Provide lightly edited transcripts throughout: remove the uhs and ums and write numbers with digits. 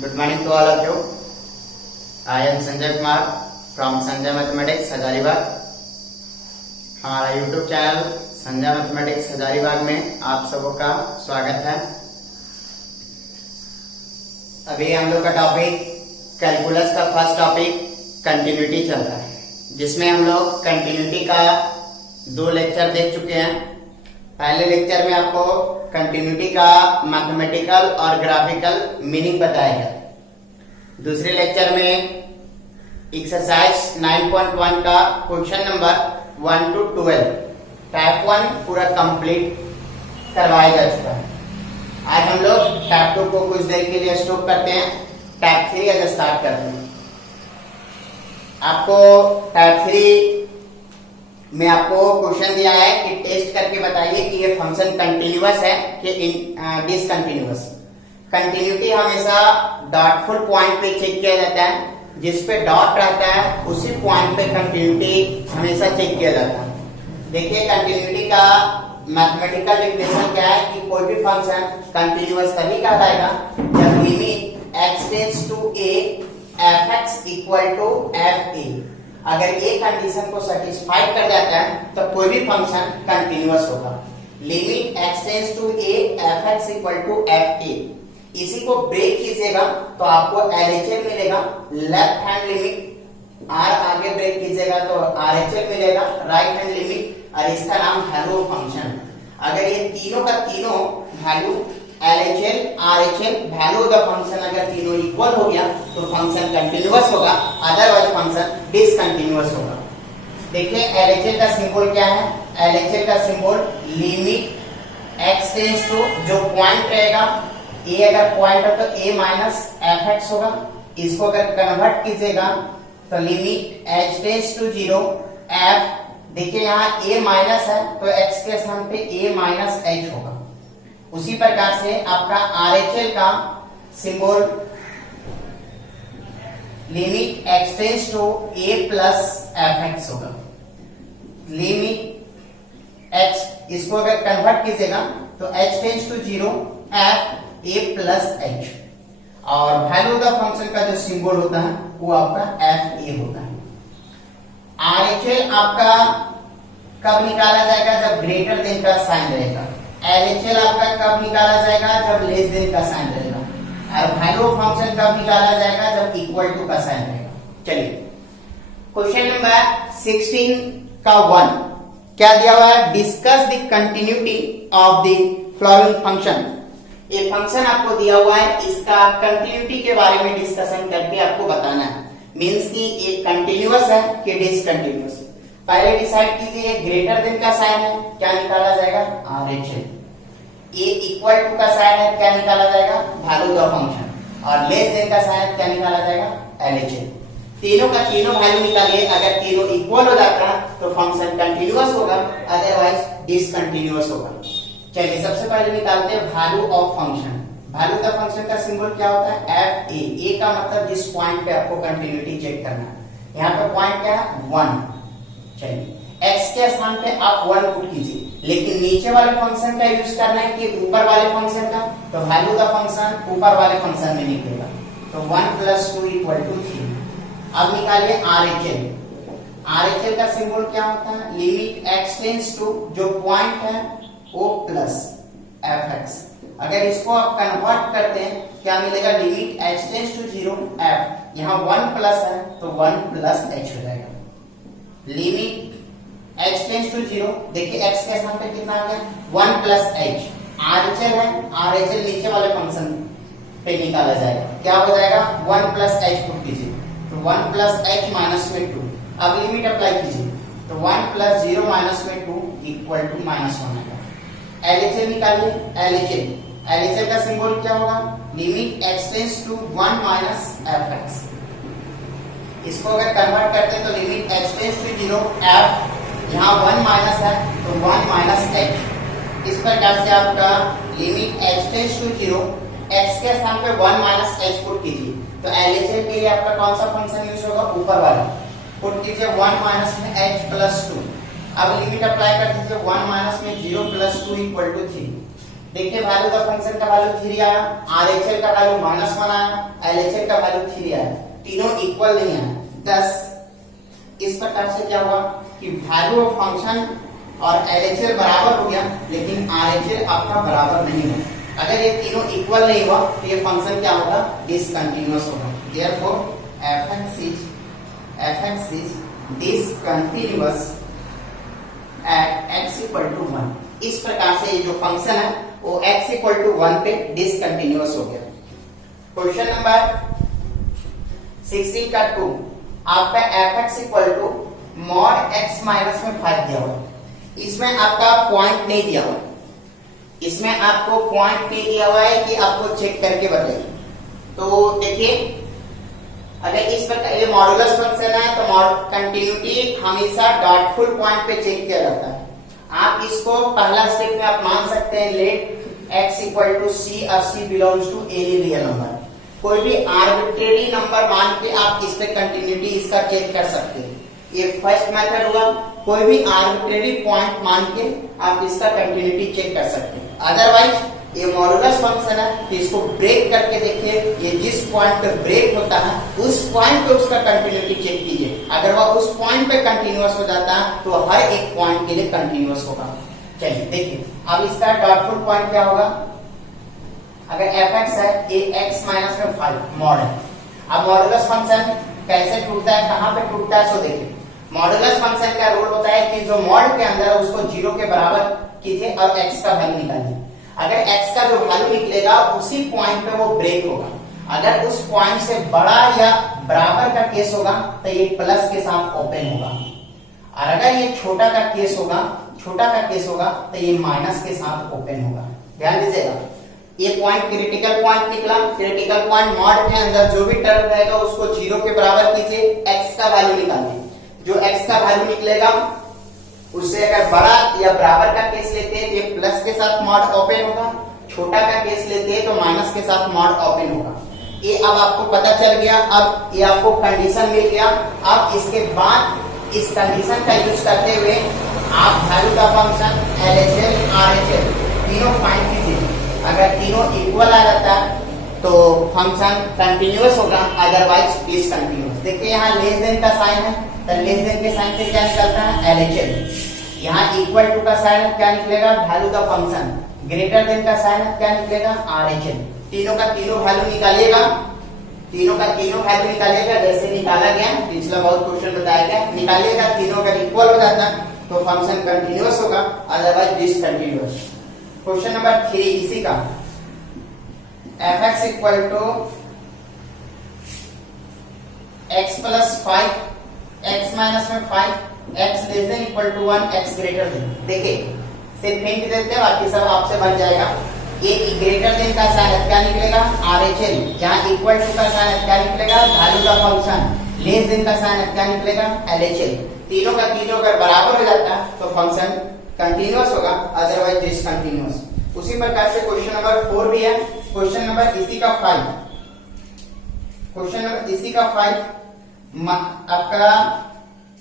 Good morning to all of you. I am Sanjay Kumar from Sanjay Mathematics Hazaribagh. हमारा YouTube channel Sanjay mathematics Hazaribagh में आप सबों का स्वागत है। अभी हम लोग का टॉपिक कैलकुलस का फर्स्ट टॉपिक कंटिन्यूटी चल रहा है, जिसमें हम लोग कंटिन्यूटी का 2 लेक्चर देख चुके हैं। पहले लेक्चर में आपको कंटिन्यूटी का मैथमेटिकल और ग्राफिकल मीनिंग बताया गया। दूसरे लेक्चर में एक्सरसाइज 9.1 का क्वेश्चन नंबर 1 to 12 टाइप 1 पूरा कंप्लीट करवाया जा चुका है। आज हम लोग टाइप 2 को कुछ देर के लिए स्टॉप करते हैं, टाइप 3 आज स्टार्ट करते हैं। आपको टाइप 3 में आपको क्वेश्चन दिया है कि टेस्ट करके बताइए कि ये फंक्शन कंटिन्यूअस है कि डिसकंटिन्यूअस। कंटिन्यूटी हमेशा डॉटफुल पॉइंट पे चेक किया जाता है, जिस पे डॉट रहता है उसी पॉइंट पे कंटिन्यूटी हमेशा चेक किया जाता है। देखिए कंटिन्यूटी का मैथमेटिकल डेफिनेशन क्या है कि कोई भी फंक्शन कंटिन्यूअस तभी कहलाएगा जब limit x tends to a f(x) equal to f a। अगर ये कंडीशन को सेटिस्फाई कर जाता है तो कोई भी फंक्शन कंटिन्यूअस होगा। Limit x tends to a f(x) equal to f a। इसी को ब्रेक कीजिएगा तो आपको LHS मिलेगा। लेफ्ट हैंड लिमिट r आगे ब्रेक कीजिएगा तो RHS मिलेगा, राइट हैंड लिमिट, और इसका नाम वैल्यू फंक्शन। अगर ये तीनों का तीनों value LHS RHS value of the function अगर तीनों इक्वल हो गया तो फंक्शन कंटिन्यूअस होगा, अदरवाइज फंक्शन डिसकंटिन्यूअस होगा। देखिए LHS का सिंबल क्या है? LHS का symbol limit x tends to, जो पॉइंट रहेगा a अगर पॉइंट हो तो a माइनस f(x) होगा। इसको अगर कन्वर्ट कीजिएगा तो limit h tends to 0 f, देखिए यहाँ a माइनस है तो x के स्थान पे a माइनस h होगा। उसी प्रकार से आपका RHS का symbol limit x tends to a plus f(x) होगा। लिमिट x, इसको अगर कन्वर्ट कीजिएगा तो h tends to 0 f a plus h, और वैल्यू ऑफ द फंक्शन का जो सिंबल होता है वो आपका f a होता है। RHS आपका कब निकाला जाएगा? जब ग्रेटर देन का साइन रहेगा। LHS आपका कब निकाला जाएगा? जब लेस देन का साइन रहेगा। और वैल्यू ऑफ फंक्शन कब निकाला जाएगा? जब इक्वल टू का साइन रहेगा। चलिए क्वेश्चन नंबर 16 का 1 क्या दिया हुआ है? Discuss the continuity of the following function. ये फंक्शन आपको दिया हुआ है, इसका कंटिन्यूटी के बारे में डिस्कशन करके आपको बताना है। मींस कि ये कंटिन्यूअस है कि डिसकंटिन्यूअस। पहले डिसाइड कीजिए, ग्रेटर देन का साइन है, क्या निकाला जाएगा? RHS। ये इक्वल टू का साइन है, क्या निकाला जाएगा? Value of function. और लेस देन का साइन क्या निकाला जाएगा? LHS। तीनों का तीनों वैल्यू निकालिए। अगर तीनों इक्वल हो जाता है तो फंक्शन कंटिन्यूअस होगा, अदरवाइज डिसकंटिन्यूअस होगा। चलिए सबसे पहले निकालते हैं value of function. Value of function का सिंबल क्या होता है? f a। a का मतलब जिस पॉइंट पे आपको कंटिन्यूटी चेक करना है। यहाँ पे पॉइंट क्या है? 1। चलिए x के स्थान पे आप 1 पुट कीजिए, लेकिन नीचे वाले फंक्शन का यूज करना है कि ऊपर वाले फंक्शन का, तो वैल्यू ऑफ फंक्शन ऊपर वाले फंक्शन में निकलेगा। तो 1 + 2 = 3। अब निकालिए RHS। RHS का सिंबल क्या होता है? लिमिट x टेंड्स टू, जो पॉइंट है o प्लस f(x). अगर इसको आप कन्वर्ट करते हैं क्या मिलेगा? Limit h tends to 0 f, यहाँ 1 प्लस है तो 1 प्लस h हो जाएगा। लिमिट h टेंड्स टू 0, देखिए x के स्थान पे कितना आ गया? 1 प्लस h। RHS है, RHS नीचे वाले फंक्शन पे निकाला जाएगा, क्या हो जाएगा? 1 प्लस h पुट कीजिए तो 1 प्लस h माइनस में 2। अब लिमिट अप्लाई कीजिए तो 1 प्लस 0 माइनस में 2 इक्वल टू -1 आएगा। LHS निकालिए। LHS का सिंबल क्या होगा? Limit x tends to 1 minus f(x). इसको अगर कन्वर्ट करते हैं तो limit h tends to 0 f, यहाँ 1 माइनस है तो 1 माइनस h। इस प्रकार से आपका limit h tends to 0, x के स्थान पे 1 माइनस h पुट कीजिए तो LHS के लिए आपका कौन सा फंक्शन यूज होगा? ऊपर वाला। पुट कीजिए 1 माइनस में h प्लस 2। अब लिमिट अप्लाई कर दीजिए 1 माइनस में 0 प्लस 2 इक्वल टू 3। देखिए वैल्यू द फंक्शन का वैल्यू 3 आया, RHL का वैल्यू -1 आया, LHL का वैल्यू 3 आया, तीनों इक्वल नहीं आया। दस इस प्रकार से क्या हुआ कि वैल्यू ऑफ फंक्शन और LHL बराबर हो गया, लेकिन RHL आपका बराबर नहीं हुआ। अगर ये तीनों इक्वल नहीं हुआ तो ये फंक्शन क्या होगा, डिसकंटिन्यूअस होगा। Therefore fx is discontinuous at x equal to 1। इस प्रकार से ये जो फंक्शन है वो x equal to 1 पे डिसकंटिन्यूअस हो गया। क्वेश्चन नंबर 16 का 2, आपका fx equal to mod x minus में 5 दिया हुआ, इसमें आपका पॉइंट नहीं दिया हुआ, इसमें आपको पॉइंट नहीं दिया हुआ है कि आपको चेक करके बताइए। तो देखिए अगर इस प्रकार ये मॉडुलस फंक्शन है तो कंटिन्यूटी हमेशा डॉटफुल पॉइंट पे चेक किया जाता है। आप इसको पहला स्टेप में आप मान सकते हैं let x equal to c और c belongs to any real number. कोई भी आर्बिट्रेरी नंबर मान के आप इस पे कंटिन्यूटी इसका चेक कर सकते हैं। ये फर्स्ट मेथड हुआ, कोई भी आर्बिट्रेरी पॉइंट मान के आप इसका कंटिन्यूटी चेक कर सकते हैं। अदरवाइज ये मॉडुलस फंक्शन है तो इसको ब्रेक करके देखिए, ये जिस पॉइंट पे ब्रेक होता है उस पॉइंट पे उसका कंटिन्यूटी चेक कीजिए। अगर वह उस पॉइंट पे कंटिन्यूअस हो जाता है तो हर एक पॉइंट के लिए कंटिन्यूअस होगा। चलिए देखिए अब इसका डॉटफुल पॉइंट क्या होगा। अगर fx है ये x माइनस में 5 मॉड है। अब मॉडुलस फंक्शन कैसे टूटता है, कहां पे टूटता है, सो देखिए मॉडुलस फंक्शन का रूल होता है कि जो मॉड के अंदर है उसको 0 के बराबर कीजिए और x का वैल्यू निकालिए। अगर x का जो वैल्यू निकलेगा उसी पॉइंट पे वो ब्रेक होगा। अगर उस पॉइंट से बड़ा या बराबर का केस होगा तो ये प्लस के साथ ओपन होगा, और अगर ये छोटा का केस होगा तो ये माइनस के साथ ओपन होगा। ध्यान दीजिएगा, ये पॉइंट क्रिटिकल पॉइंट निकला। क्रिटिकल पॉइंट मॉड के अंदर जो भी टर्म रहेगा उसको 0 के बराबर कीजिए, x का वैल्यू निकालिए। जो x का वैल्यू निकलेगा उससे अगर बड़ा या बराबर का केस लेते हैं तो ये प्लस के साथ मॉड ओपन होगा, छोटा का केस लेते हैं तो माइनस के साथ मॉड ओपन होगा। ये अब आपको पता चल गया, अब ये आपको कंडीशन मिल गया। अब इसके बाद इस कंडीशन का यूज करते हुए आप वैल्यू का फंक्शन LHL RHL तीनों फाइंड कीजिए। अगर तीनों इक्वल आ जाता है तो फंक्शन कंटिन्यूअस होगा, अदरवाइज डिसकंटिन्यूअस। देखिए यहाँ लेस देन का साइन है तो लेस देन के साइन पे क्या निकलता है, LHL। यहाँ इक्वल टू का साइन क्या निकलेगा, वैल्यू का फंक्शन। ग्रेटर देन का साइन क्या निकलेगा, RHL। तीनों का तीनों वैल्यू निकालिएगा, जैसे निकाला गया पिछला बहुत क्वेश्चन बताया गया, निकालिएगा। तीनों का इक्वल हो जाता है तो फंक्शन कंटिन्यूअस होगा, अदरवाइज डिसकंटिन्यूअस। क्वेश्चन नंबर 3 इसी का, fx equal to x plus 5 x minus में 5 x less than equal to 1 x greater than. देखिए सिर्फ हिंट देते हैं, बाकी सब आपसे बन जाएगा। ये ग्रेटर देन का साइन क्या निकलेगा, RHL। जहां इक्वल टू का साइन क्या निकलेगा, वैल्यू का फंक्शन। लेस देन का साइन क्या निकलेगा, LHL। तीनों का तीनों अगर बराबर हो जाता है तो फंक्शन कंटिन्यूअस होगा, अदरवाइज डिसकंटिन्यूअस। उसी प्रकार से क्वेश्चन नंबर 4 भी है। क्वेश्चन नंबर इसी का 5 आपका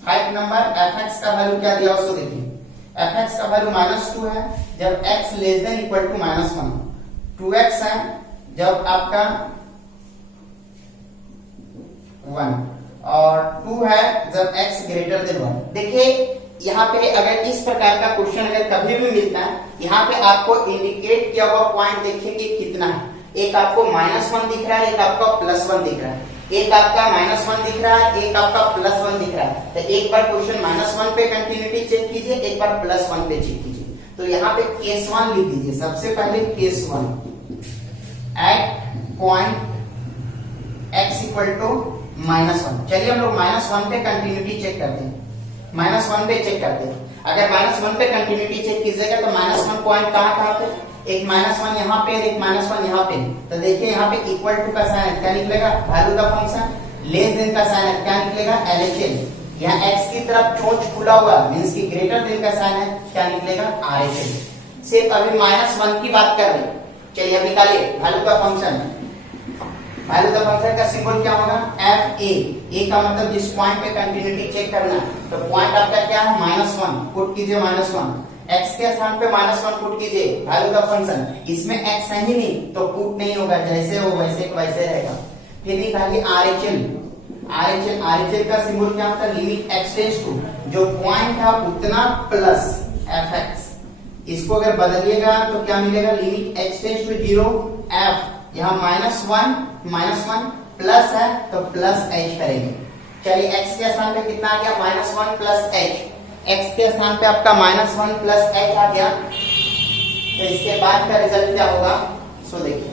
5 नंबर fx का वैल्यू क्या दिया उसको देखिए। fx का वैल्यू -2 है जब x less than equal to -1, 2x है जब आपका 1, और 2 है जब x ग्रेटर देन 1। देखिए यहाँ पे अगर इस प्रकार का क्वेश्चन अगर कभी भी मिलता है, यहाँ पे आपको इंडिकेट किया हुआ पॉइंट देखिए कि कितना है। एक आपको -1 दिख रहा है, एक आपका +1 दिख रहा है, एक आपका -1 दिख रहा है, एक आपका +1 दिख रहा है। तो एक बार क्वेश्चन -1 पे कंटिन्यूटी चेक कीजिए, एक बार +1 पे चेक कीजिए। तो यहाँ पे केस 1 लिख दीजिए। सबसे पहले case 1 at point x equal to -1। चलिए हम लोग -1 पे कंटिन्यूटी चेक करते हैं, -1 पे चेक करते हैं। अगर -1 पे कंटिन्यूटी चेक कीजिएगा तो -1 पॉइंट कहाँ पे, एक -1 यहाँ पे, एक -1 यहाँ पे। तो देखिए यहाँ पे इक्वल टू का साइन क्या निकलेगा, वैल्यू का फंक्शन। लेस देन का साइन क्या निकलेगा, LHL। यहाँ x की तरफ चोंच खुला हुआ मींस की ग्रेटर देन का साइन है, क्या निकलेगा, RHL। सिर्फ अभी -1 की बात कर रहे हैं। चलिए अब निकालिए वैल्यू का फंक्शन। वैल्यू का फंक्शन का सिंबल क्या होगा, FA। ए का मतलब जिस पॉइंट पे कंटिन्यूटी चेक करना है, तो पॉइंट आपका क्या है, -1। पुट कीजिए -1। x के स्थान पे -1 पुट कीजिए, वैल्यू का फंक्शन, इसमें x है ही नहीं तो पुट नहीं होगा, जैसे हो वैसे वैसे रहेगा। फिर निकालिए RHL, RHL का सिंबल क्या होता है, लिमिट x टेंड्स टू, जो पॉइंट था उतना प्लस fx, इसको अगर बदलिएगा तो क्या मिलेगा, limit x tends to 0 f, यहाँ -1 प्लस है तो प्लस h करेंगे। चलिए x के स्थान पे कितना आ गया, -1 प्लस h, x के स्थान पे आपका -1 प्लस h आ गया, तो इसके बाद का रिजल्ट क्या होगा, सो देखिए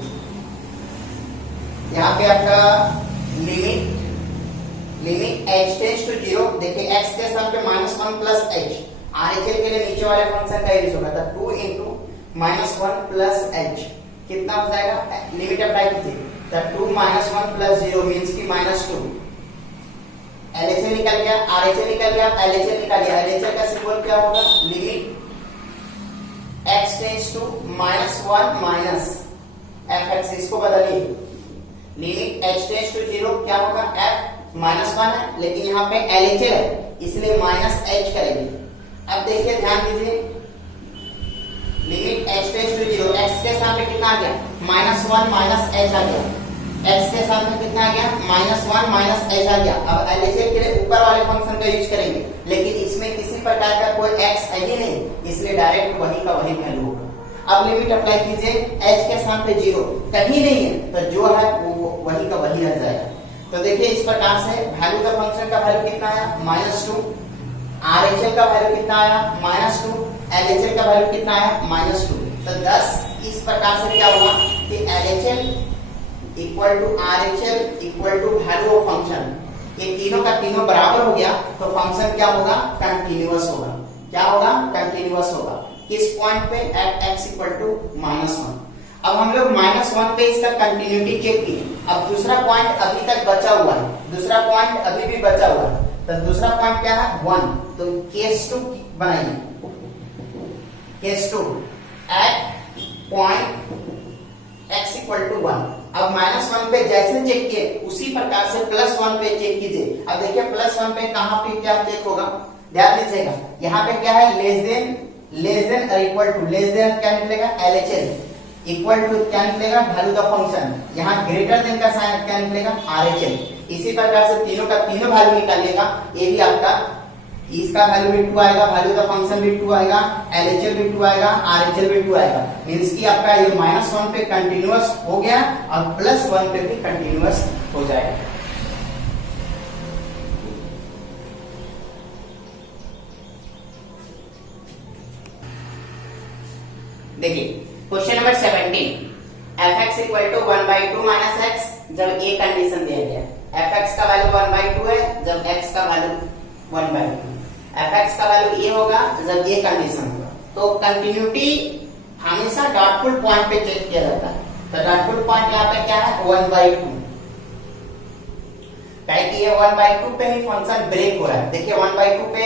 यहाँ पे आपका लिमिट h टेंड्स टू 0, देखिए x के स्थान पे -1 प्लस h, RHL के लिए नीचे वाले फंक्शन का यूज होगा था 2 into -1 प्लस h, कितना हो जाएगा, लिमिट अप्लाई कीजिए, तो 2 -1 प्लस 0 मींस की -2, LHL निकल गया, RHL निकल गया, LHL निकल गया, LHL का सिंबल क्या होगा, limit x tends to -1 minus fx, इसको बदलिए, लिमिट h टेंड्स टू 0 क्या होगा, f -1 है, लेकिन यहाँ पे LHL है इसलिए -h करेंगे। अब देखिए ध्यान दीजिए, limit h tends to 0, x के सामने कितना आ गया, -1 माइनस h आ गया, x के सामने कितना आ गया, -1 माइनस h आ गया। अब LHL के लिए ऊपर वाले फंक्शन का यूज करेंगे, लेकिन इसमें किसी प्रकार का कोई x है ही नहीं, इसलिए डायरेक्ट वही का वही वैल्यू होगा। अब लिमिट अप्लाई कीजिए, h के सामने 0 कहीं नहीं है, तो जो है वो वही का वही रह जाएगा। तो देखिए इस प्रकार से वैल्यू का फंक्शन का वैल्यू कितना आया, -2, RHL का वैल्यू कितना आया, -2, LHL का वैल्यू कितना आया, -2। तो 10 इस प्रकार से क्या हुआ कि LHL equal to RHL equal to value of function, ये तीनों का तीनों बराबर हो गया तो फंक्शन क्या होगा, कंटीन्यूअस होगा। क्या होगा, कंटीन्यूअस होगा। किस पॉइंट पे, एट x इक्वल टू -1। अब हम लोग -1 पे इसका कंटिन्यूटी चेक किए। अब दूसरा पॉइंट अभी तक बचा हुआ है, दूसरा पॉइंट अभी भी बचा हुआ है, तो दूसरा पॉइंट क्या है, 1, तो केस 2 बनाइए, case 2 at point x equal to 1। अब -1 पे जैसे चेक किए उसी प्रकार से +1 पे चेक कीजिए। अब देखिए +1 पे कहां पे क्या चेक होगा, ध्यान दीजिएगा, यहाँ पे क्या है, लेस देन और इक्वल टू, लेस देन क्या निकलेगा, LHL, इक्वल टू क्या निकलेगा, वैल्यू का फंक्शन, यहाँ ग्रेटर देन का साइन क्या निकलेगा, RHL। इसी प्रकार से तीनों का तीनों वैल्यू निकालिएगा, ये भी आपका, इसका वैल्यू भी 2 आएगा, वैल्यू का फंक्शन भी 2 आएगा, LHL भी 2 आएगा, RHL भी 2 आएगा, मींस कि आपका ये -1 पे कंटीन्यूअस हो गया और +1 पे भी कंटीन्यूअस हो जाएगा। देखिए question number 17, fx equal to 1/2 minus x, जब ये कंडीशन दिया गया, fx का वैल्यू 1/2 है, जब x का वैल्यू 1/2, fx का वैल्यू ये होगा जब ये कंडीशन होगा। तो कंटिन्यूटी हमेशा डॉटफुल पॉइंट पे चेक किया जाता है, तो डॉटफुल पॉइंट यहाँ पे क्या है, 1/2, क्या कि ये 1/2 पे ही फंक्शन ब्रेक हो रहा है। देखिए 1/2 पे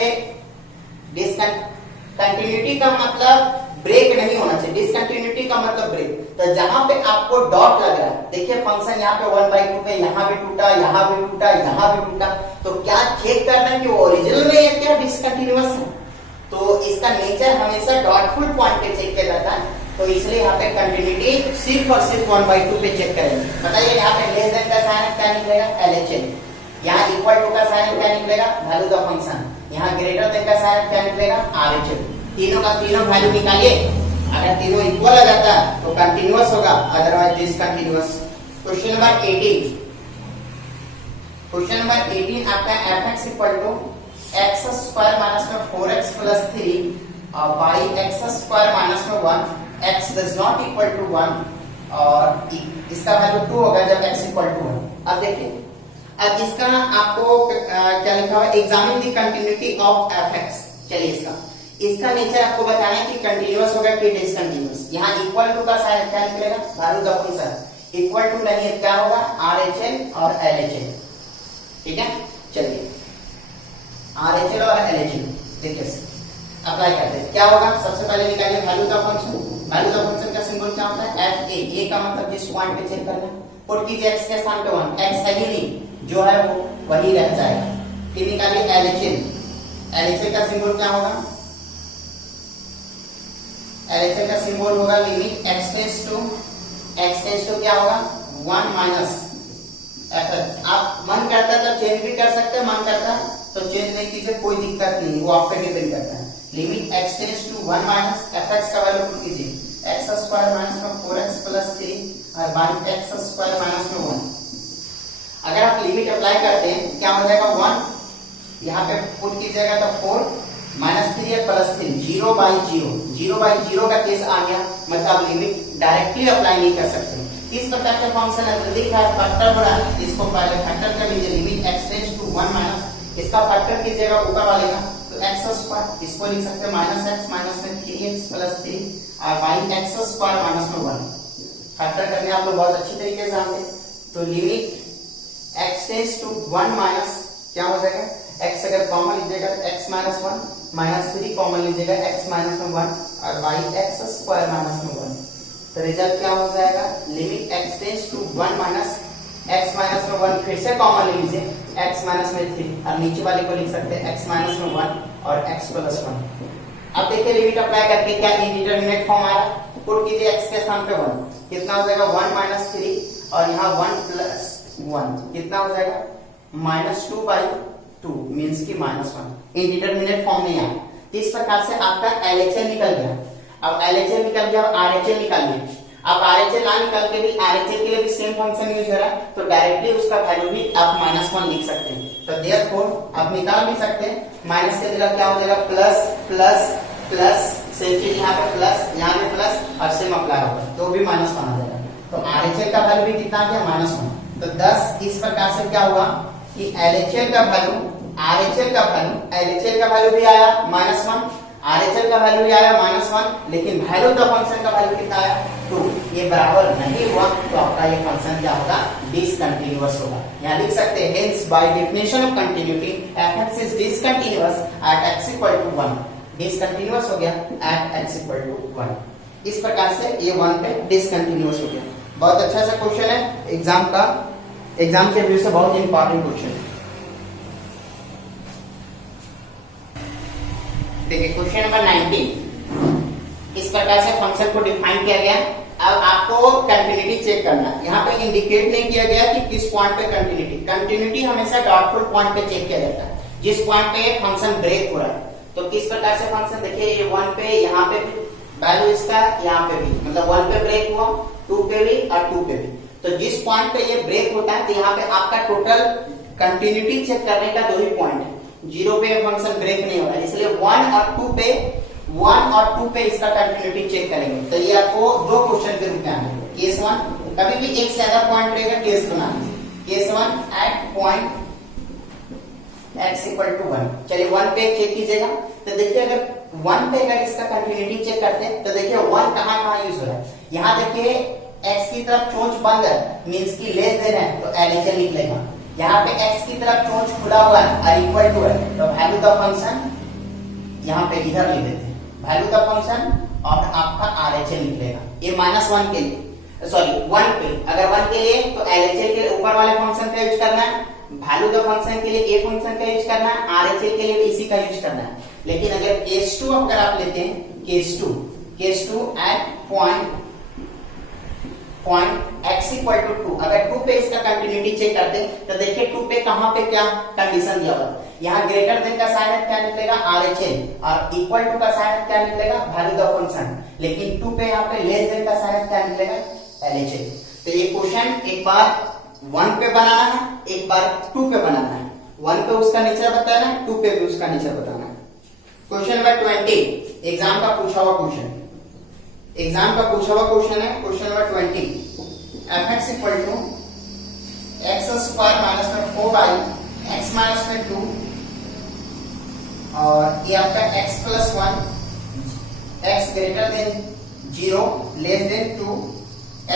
डिसकंटिन्यूटी का मतलब ब्रेक नहीं होना चाहिए, डिसकंटिन्यूटी का मतलब ब्रेक। तो जहां पे आपको डॉट लग रहा है, देखिए फंक्शन यहाँ पे 1/2 पे यहाँ भी टूटा, यहाँ भी टूटा, यहाँ भी टूटा, तो क्या चेक करना है कि वो ओरिजिनल में है क्या डिसकंटिन्यूअस है। तो इसका नेचर हमेशा डॉटफुल पॉइंट पे चेक किया जाता है, तो इसलिए यहाँ पे कंटिन्यूटी सिर्फ और सिर्फ 1/2 पे चेक करेंगे। बताइए यहाँ पे लेस देन का साइन क्या निकलेगा, LHL, यहाँ इक्वल टू का साइन क्या निकलेगा, वैल्यू का फंक्शन, यहाँ ग्रेटर देन का साइन क्या निकलेगा, RHL। तीनों का तीनों वैल्यू निकालिए, अगर तीनों इक्वल आ जाता है तो कंटीन्यूअस होगा, otherwise discontinuous. Question number 18, question number 18 आपका fx equal to x square minus में 4x प्लस 3 और बाई x स्क्वायर माइनस में 1, x does not equal to 1 और इसका वैल्यू 2 होगा जब x इक्वल टू 1। अब देखिए, अब इसका आपको क्या लिखा हुआ है, examine the continuity of fx। चलिए इसका नेचर आपको बताना है कि कंटीन्यूअस होगा कि डिसकंटीन्यूअस। यहाँ इक्वल टू का साइन क्या निकलेगा, वैल्यू का फंक्शन, इक्वल टू नहीं है क्या होगा, RHL और LHL। ठीक है, चलिए RHL और LHL देखिए अप्लाई करते हैं, क्या होगा, सबसे पहले निकालिए वैल्यू का फंक्शन। वैल्यू का फंक्शन का सिंबल क्या होता है, FA, ये का मतलब जिस पॉइंट पे चेक करना, पुट कीजिए x के स्थान पे 1, x है ही नहीं, जो है वो वही रह जाएगा। फिर निकालिए LHL, LHL का सिंबल क्या होगा, LHS का सिंबल होगा लिमिट x टेंड्स टू क्या होगा 1 माइनस fx। आप मन करता है तो चेंज भी कर सकते हैं, मन करता है तो चेंज नहीं कीजिए, कोई दिक्कत नहीं, वो आप पे डिपेंड करता है। Limit x tends to 1 minus fx का वैल्यू पुट कीजिए, x स्क्वायर माइनस में 4x प्लस 3 और बाई x स्क्वायर माइनस में 1। अगर आप लिमिट अप्लाई करते हैं क्या हो जाएगा 1, यहाँ पे पुट कीजिएगा तो 4 माइनस 3 है प्लस 3, 0 बाई 0 का केस आ गया, मतलब लिमिट डायरेक्टली अप्लाई नहीं कर सकते। इस प्रकार के फंक्शन है, दिख रहा है फैक्टर हो रहा है, इसको पहले फैक्टर कर लीजिए, limit x tends to 1 minus, इसका फैक्टर कीजिएगा ऊपर वाले का तो x स्क्वायर, इसको लिख सकते हैं माइनस x माइनस में 3x प्लस 3 और बाई x स्क्वायर माइनस में 1। फैक्टर करने आप लोग बहुत अच्छी तरीके से जानते हैं। तो limit x tends to 1 minus क्या हो जाएगा, x अगर कॉमन लीजिएगा तो x माइनस 1 माइनस 3 कॉमन लीजिएगा x माइनस में 1 और बाई x स्क्वायर माइनस में 1। तो रिजल्ट क्या हो जाएगा, limit x tends to 1 minus x minus में 1, फिर से कॉमन ले लीजिए x माइनस में 3 और नीचे वाले को लिख सकते हैं x माइनस में 1 और x प्लस 1। अब देखिए लिमिट अप्लाई करके क्या इंडिटरमिनेट फॉर्म आ रहा है, पुट कीजिए x के स्थान पे 1, कितना हो जाएगा 1 माइनस 3 और यहाँ 1 प्लस 1 कितना हो जाएगा माइनस 2 बाई 2 मीन्स की माइनस 1। इंडिटरमिनेट फॉर्म में आया, तो इस प्रकार से आपका LHS निकल गया। अब LHS निकल गया, अब RHS निकालिए। अब RHS ना निकाल के भी RHS के लिए भी सेम फंक्शन यूज हो रहा है, तो डायरेक्टली उसका वैल्यू भी आप -1 लिख सकते हैं। तो देयरफॉर आप निकाल भी सकते हैं, माइनस के जगह क्या हो जाएगा प्लस प्लस प्लस, सेम चीज यहाँ पे प्लस, यहाँ पे प्लस और सेम अप्लाई होगा तो भी -1 आ जाएगा। तो RHS का वैल्यू भी कितना आ गया -1। तो 10 इस प्रकार से क्या हुआ कि LHS का वैल्यू RHS का वैल्यू भी आया -1, RHS का वैल्यू भी आया -1, लेकिन वैल्यू द फंक्शन का वैल्यू कितना आया 2। ये बराबर नहीं हुआ तो आपका ये फंक्शन क्या होगा डिसकंटीन्यूअस होगा। यहाँ लिख सकते हैं hence by definition of continuity fx is discontinuous at x equal to 1। Discontinuous हो गया एट x इक्वल टू 1। इस प्रकार से ये 1 पे डिसकंटीन्यूअस हो गया। बहुत अच्छा सा क्वेश्चन है, एग्जाम के व्यू से बहुत इंपॉर्टेंट क्वेश्चन है। देखिए क्वेश्चन नंबर 19, इस प्रकार से फंक्शन को डिफाइन किया गया। अब आपको कंटिन्यूटी चेक करना है, यहाँ पे इंडिकेट नहीं किया गया कि किस पॉइंट पे कंटिन्यूटी हमेशा डाउटफुल पॉइंट पे चेक किया जाता है, जिस पॉइंट पे फंक्शन ब्रेक हो रहा है। तो किस प्रकार से फंक्शन, देखिए ये 1 पे, यहाँ पे वैल्यू इसका, यहाँ पे भी, मतलब 1 पे ब्रेक हुआ, 2 पे भी और 2 पे भी। तो जिस पॉइंट पे ये ब्रेक होता है तो यहाँ पे आपका टोटल कंटिन्यूटी चेक करने का 2 ही पॉइंट है। 0 पे फंक्शन ब्रेक नहीं हो रहा है, इसलिए 1 और 2 पे इसका कंटिन्यूटी चेक करेंगे। तो ये आपको 2 क्वेश्चन के रूप में आएंगे। केस 1, कभी भी एक से ज्यादा पॉइंट रहेगा केस बनाना। Case 1 at point x equal to 1। चलिए 1 पे चेक कीजिएगा, तो देखिए अगर 1 पे अगर इसका कंटिन्यूटी चेक करते हैं तो देखिए 1 कहाँ यूज हो रहा है। यहाँ देखिए x की तरफ चोंच बंद है, मीन्स की लेस देन है, तो LHS निकलेगा। यहाँ पे x की तरफ चोंच खुला हुआ है और इक्वल टू है, तो वैल्यू द फंक्शन यहाँ पे इधर लिख देते हैं, वैल्यू द फंक्शन और आपका RHS निकलेगा। ये -1 के लिए, सॉरी 1 पे, अगर 1 के लिए तो LHS के ऊपर वाले फंक्शन का यूज करना है, वैल्यू द फंक्शन के लिए ए फंक्शन का यूज करना है, RHS के लिए भी इसी का यूज करना है। लेकिन अगर केस 2 अगर आप लेते हैं, case 2 at point x equal to 2, अगर 2 पे इसका कंटिन्यूटी चेक करते हैं तो देखिए 2 पे कहां पे क्या कंडीशन दिया हुआ है। यहाँ ग्रेटर देन का साइन है, क्या निकलेगा RHS, और इक्वल टू का साइन है, क्या निकलेगा वैल्यू द फंक्शन। लेकिन 2 पे यहाँ पे लेस देन का साइन है, क्या निकलेगा LHS। तो ये क्वेश्चन एक बार 1 पे बनाना है, एक बार 2 पे बनाना है। 1 पे उसका नेचर बताना है, 2 पे भी उसका नेचर बताना है। क्वेश्चन नंबर 20, एग्जाम का पूछा हुआ क्वेश्चन है, question number 20। fx equal to x square minus में 4 बाई x माइनस में 2 और ये आपका x plus 1, x greater than 0 less than 2,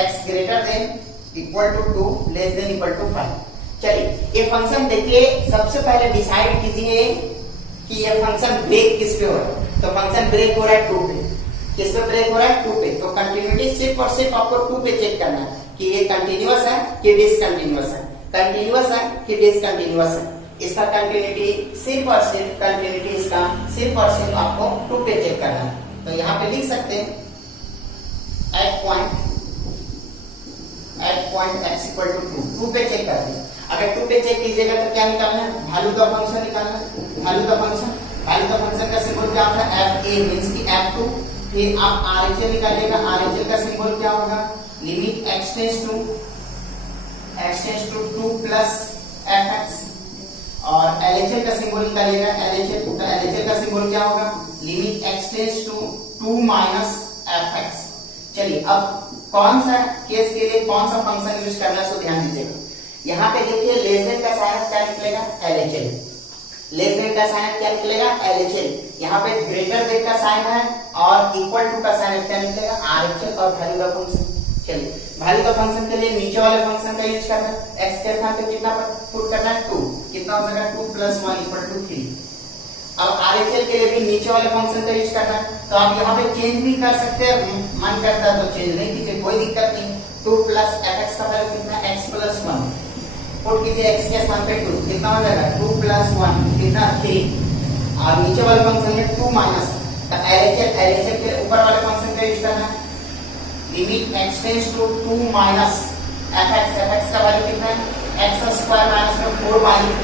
x greater than equal to 2 less than equal to 5। चलिए ये फंक्शन देखिए, सबसे पहले डिसाइड कीजिए कि ये फंक्शन ब्रेक किस पे हो रहा है। तो फंक्शन ब्रेक हो रहा है 2 पे, किस पे ब्रेक हो रहा है 2 पे। तो कंटिन्यूटी सिर्फ और सिर्फ आपको 2 पे चेक करना है कि ये कंटिन्यूअस है कि डिसकंटिन्यूअस है, कंटिन्यूअस है कि डिसकंटिन्यूअस है। इसका कंटिन्यूटी सिर्फ और सिर्फ आपको 2 पे चेक करना है। तो यहाँ पे लिख सकते हैं पॉइंट x इक्वल टू 2 पे चेक करते हैं। अगर 2 पे चेक कीजिएगा तो क्या निकालना है, वैल्यू द फंक्शन निकालना है। वैल्यू द फंक्शन का सिंबल क्या होता है, fa मींस की f2। फिर आप RHL निकालिएगा, RHL का सिंबल क्या होगा, limit x tends to 2 plus fx। और LHL का सिंबल निकालिएगा, LHL का सिंबल क्या होगा, limit x tends to 2 minus fx। चलिए अब कौन सा केस के लिए कौन सा फंक्शन यूज करना है, सो ध्यान दीजिएगा। यहाँ पे देखिए लेस देन का साइन क्या निकलेगा, LHL। लेस देन का साइन क्या निकलेगा, LHL। यहाँ पे ग्रेटर देन का साइन है और इक्वल टू का साइन क्या निकलेगा, RHL और वैल्यू का फंक्शन। चलिए वैल्यू का फंक्शन के लिए नीचे वाले फंक्शन का यूज करना है। x के स्थान पे कितना पुट करना है, 2। कितना हो जाएगा, 2 प्लस 1 इक्वल टू 3। अब RHL के लिए भी नीचे वाले फंक्शन का यूज करना है, तो आप यहाँ पे चेंज भी कर सकते हैं, मन करता है तो चेंज नहीं कीजिए, कोई दिक्कत नहीं। 2 प्लस fx का वैल्यू कितना, x प्लस 1। पुट कीजिए x के स्थान पे 2, कितना हो जाएगा, 2 प्लस 1 कितना, 3। और नीचे वाले फंक्शन में 2 माइनस, तो LHL के ऊपर वाले फंक्शन का यूज करना है। Limit x tends to 2 minus fx का वैल्यू कितना है, x स्क्वायर माइनस में 4 माइनस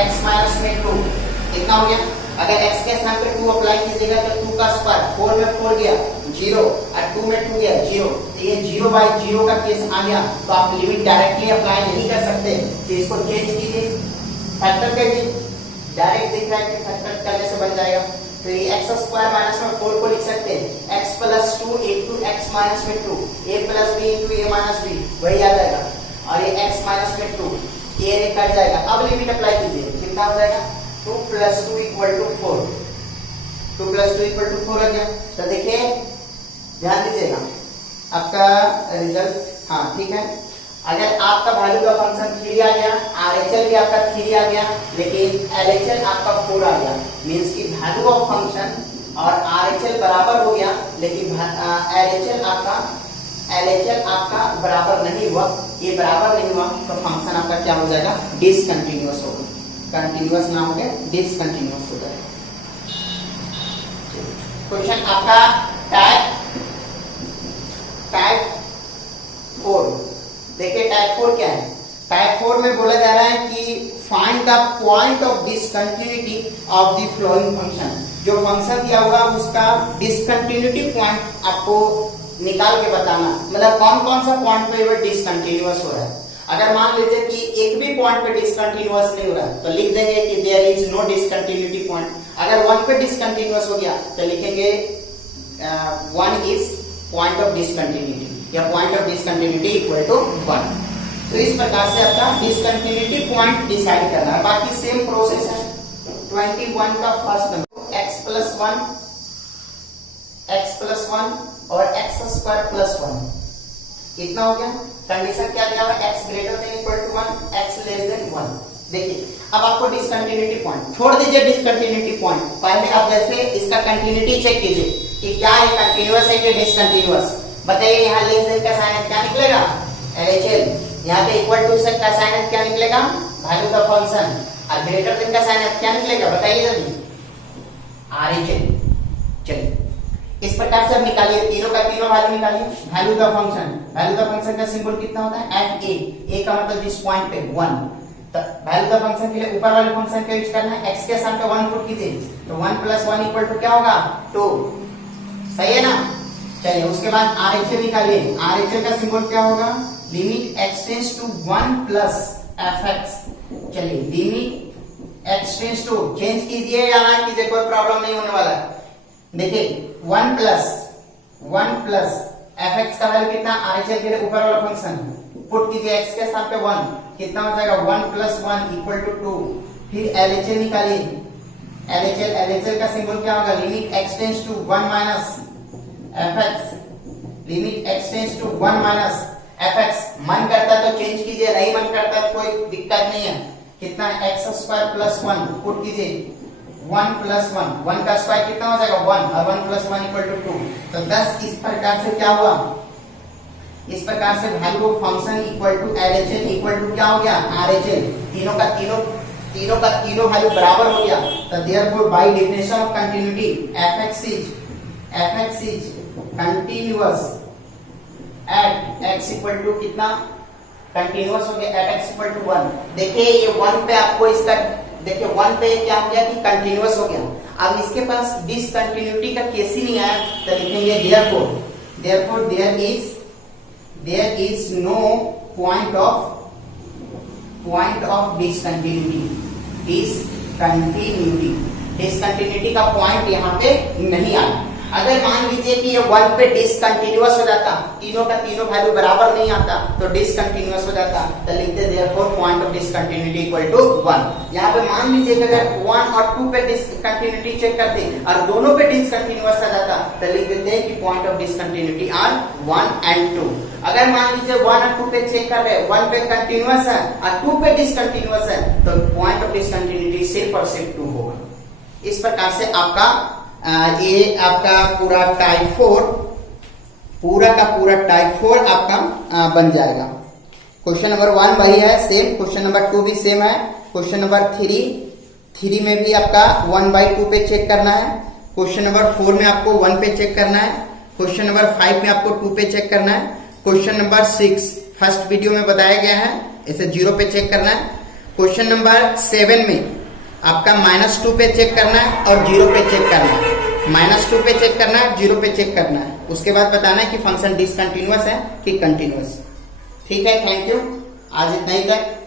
x माइनस में 2 कितना हो गया। अगर x के स्थान पे 2 अप्लाई कीजिएगा तो 2 का स्क्वायर, 4 में 4 गया 0 और 2 में 2 गया 0, तो ये 0/0 का केस आ गया, तो आप लिमिट डायरेक्टली अप्लाई नहीं कर सकते, तो इसको चेंज कीजिए, फैक्टर कीजिए। डायरेक्ट दिख रहा है कि फैक्टर करने से बन जाएगा, तो ये x स्क्वायर माइनस में 4 को लिख सकते हैं x plus 2 into x minus में 2, a plus b into a minus b, वही आ जाएगा। और ये x माइनस में 2 ये कट जाएगा। अब लिमिट अप्लाई कीजिए, कितना हो जाएगा, 2 plus 2 equal to 4। 2 plus 2 equal to 4 आ गया। तो देखिए ध्यान दीजिएगा आपका रिजल्ट, हाँ ठीक है। अगर आपका वैल्यू का फंक्शन 3 आ गया, RHL भी आपका 3 आ गया, लेकिन LHL आपका 4 आ गया, मींस की वैल्यू ऑफ फंक्शन और RHL बराबर हो गया, लेकिन LHL आपका बराबर नहीं हुआ। ये बराबर नहीं हुआ तो फंक्शन आपका क्या हो जाएगा, डिसकंटिन्यूअस होगा। कंटिन्यूअस ना होकर डिसकंटिन्यूअस हो जाएगा। क्वेश्चन आपका टाइप 4। देखिए टाइप 4 क्या है। टाइप 4 में बोला जा रहा है कि find the point of discontinuity of the flowing function. जो फंक्शन दिया होगा उसका डिसकंटिन्यूटी पॉइंट आपको निकाल के बताना, मतलब कौन कौन सा पॉइंट पे वो डिसकंटिन्यूअस हो रहा है। अगर मान लीजिए कि एक भी पॉइंट पे डिसकंटिन्यूअस नहीं हो रहा है तो लिख देंगे कि there is no discontinuity point. अगर 1 पे डिसकंटिन्यूअस हो गया तो लिखेंगे 1 इज पॉइंट ऑफ डिसकंटिन्यूटी, या point of discontinuity equal to 1। तो इस प्रकार से आपका डिसकंटिन्यूटी पॉइंट डिसाइड करना है। बाकी सेम प्रोसेस है। 21 का फर्स्ट नंबर x प्लस 1 और x स्क्वायर प्लस 1 कितना हो गया। कंडीशन क्या दिया हुआ, x greater than equal to 1, x less than 1। देखिए अब आपको डिसकंटिन्यूटी पॉइंट, छोड़ दीजिए डिसकंटिन्यूटी पॉइंट, पहले आप जैसे इसका कंटिन्यूटी चेक कीजिए कि क्या ये कंटिन्यूअस है कि डिसकंटिन्यूअस। बताइए यहाँ लेस देन का साइन क्या निकलेगा, LHL। यहाँ पे इक्वल टू से का साइन क्या निकलेगा, वैल्यू का फंक्शन। और ग्रेटर देन का साइन क्या निकलेगा, बताइए जल्दी, RHL। चलिए इस प्रकार से अब निकालिए, तीनों का तीनों वैल्यू निकालिए। वैल्यू का फंक्शन का सिंबल कितना होता है, FA। A का मतलब इस पॉइंट पे 1। तो वैल्यू का फंक्शन के लिए ऊपर वाले फंक्शन का यूज करना है, x के स्थान पे 1 पुट कीजिए, तो 1 प्लस 1 इक्वल टू क्या होगा, 2। सही है ना। चलिए उसके बाद RHL निकालिए। RHL का सिंबल क्या होगा, limit x tends to 1 plus fx। चलिए limit x tends to, change कीजिए या ना कीजिए कोई प्रॉब्लम नहीं होने वाला है। देखिए 1 प्लस fx का वैल्यू कितना, RHL के लिए ऊपर वाला फंक्शन पुट कीजिए, x के स्थान पे 1 कितना हो जाएगा, 1 प्लस 1 इक्वल टू 2। फिर LHL निकालिए। LHL का सिंबल क्या होगा, limit x tends to 1 minus fx। Limit x tends to 1 minus fx। मन करता है तो चेंज कीजिए, नहीं मन करता तो कोई दिक्कत नहीं है। कितना, x स्क्वायर प्लस 1 पुट कीजिए, 1 प्लस 1 का स्क्वायर कितना हो जाएगा, 1, और 1 प्लस 1 इक्वल टू 2। तो 10 इस प्रकार से क्या हुआ, इस प्रकार से value of function equal to LHL equal to क्या हो गया, RHL। तीनों का तीनों वैल्यू बराबर हो गया। तो therefore by definition of continuity fx is continuous at X equal to कितना कंटिन्यूअस हो गया, एट एक्स इक्वल टू 1। देखिए ये 1 पे आपको इसका, देखिए 1 पे क्या हो गया कि कंटिन्यूअस हो गया। अब इसके पास डिसकंटिन्यूटी का केस ही नहीं आया, तो लिखेंगे therefore there is no point of discontinuity का पॉइंट यहाँ पे नहीं आया। अगर मान लीजिए कि ये 1 पे डिसकंटिन्यूअस हो जाता, तीनों का तीनों वैल्यू बराबर नहीं आता तो डिसकंटिन्यूअस हो जाता, तो लिखते therefore point of discontinuity equal to 1। यहाँ पे मान लीजिए कि अगर 1 और 2 पे डिसकंटिन्यूटी चेक करते और दोनों पे डिसकंटिन्यूअस आ जाता तो लिख देते हैं कि point of discontinuity are 1 and 2। अगर मान लीजिए 1 और 2 पे चेक कर रहे हैं, 1 पे कंटिन्यूअस है और 2 पे डिसकंटिन्यूअस है, तो पॉइंट ऑफ डिसकंटिन्यूटी सिर्फ और सिर्फ 2 होगा। इस प्रकार से आपका ये आपका पूरा टाइप 4 पूरा का पूरा टाइप 4 आपका बन जाएगा। क्वेश्चन नंबर 1 वही है सेम, क्वेश्चन नंबर 2 भी सेम है, क्वेश्चन नंबर 3 में भी आपका 1/2 पे चेक करना है, क्वेश्चन नंबर 4 में आपको 1 पे चेक करना है, क्वेश्चन नंबर 5 में आपको 2 पे चेक करना है, क्वेश्चन नंबर 6 फर्स्ट वीडियो में बताया गया है, इसे 0 पे चेक करना है, क्वेश्चन नंबर 7 में आपका -2 पे चेक करना है और 0 पे चेक करना है, -2 पे चेक करना है, 0 पे चेक करना है, उसके बाद बताना है कि फंक्शन डिसकंटिन्यूअस है कि कंटिन्यूअस। ठीक है, थैंक यू, आज इतना ही तक।